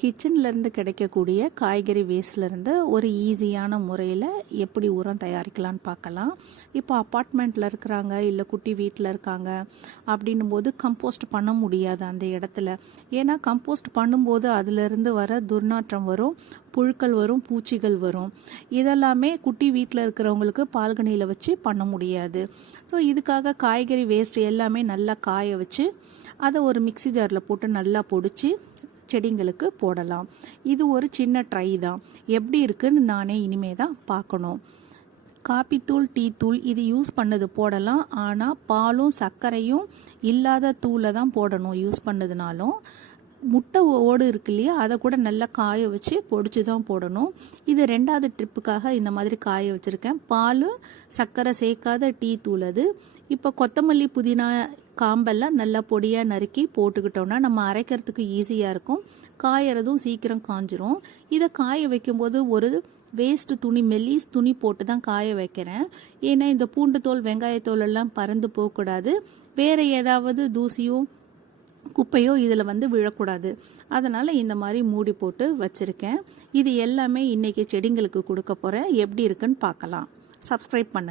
கிச்சன்லேருந்து கிடைக்கக்கூடிய காய்கறி வேஸ்ட்லேருந்து ஒரு ஈஸியான முறையில் எப்படி உரம் தயாரிக்கலான்னு பார்க்கலாம். இப்போ அப்பார்ட்மெண்ட்டில் இருக்கிறாங்க, இல்லை குட்டி வீட்டில் இருக்காங்க அப்படின்னும் போது கம்போஸ்ட் பண்ண முடியாது அந்த இடத்துல. ஏன்னா கம்போஸ்ட் பண்ணும்போது அதிலிருந்து வர துர்நாற்றம் வரும், புழுக்கள் வரும், பூச்சிகள் வரும். இதெல்லாமே குட்டி வீட்டில் இருக்கிறவங்களுக்கு பால்கனியில் வச்சு பண்ண முடியாது. ஸோ இதுக்காக காய்கறி வேஸ்ட் எல்லாமே நல்லா காய வச்சு அதை ஒரு மிக்ஸி ஜாரில் போட்டு நல்லா பொடிச்சு செடிங்களுக்கு போடலாம். இது ஒரு சின்ன ட்ரை தான். எப்படி இருக்குன்னு நானே இனிமே தான் பார்க்கணும். காப்பித்தூள், டீ தூள் இது யூஸ் பண்ணது போடலாம். ஆனால் பாலும் சர்க்கரையும் இல்லாத தூளை தான் போடணும். யூஸ் பண்ணதுனாலும் முட்டை ஓடு இருக்கு இல்லையா, அதை கூட நல்லா காய வச்சு பொடிச்சு தான் போடணும். இது 2வது ட்ரிப்புக்காக இந்த மாதிரி காய வச்சுருக்கேன். பால் சர்க்கரை சேர்க்காத டீ தூள் அது. இப்போ கொத்தமல்லி, புதினா காம்பெல்லாம் நல்லா பொடியாக நறுக்கி போட்டுக்கிட்டோம்னா நம்ம அரைக்கிறதுக்கு ஈஸியாக இருக்கும். காயறதும் சீக்கிரம் காஞ்சிரும். இதை காய வைக்கும்போது ஒரு வேஸ்ட் துணி, மெல்லிஸ் துணி போட்டு தான் காய வைக்கிறேன். ஏன்னா இந்த பூண்டு தோல், வெங்காயத்தோல் எல்லாம் பறந்து போகக்கூடாது. வேறு ஏதாவது தூசியோ குப்பையோ இதில் விழக்கூடாது. அதனால் இந்த மாதிரி மூடி போட்டு வச்சுருக்கேன். இது எல்லாமே இன்றைக்கி செடிங்களுக்கு கொடுக்க போகிறேன். எப்படி இருக்குன்னு பார்க்கலாம். சப்ஸ்கிரைப் பண்ணுங்க.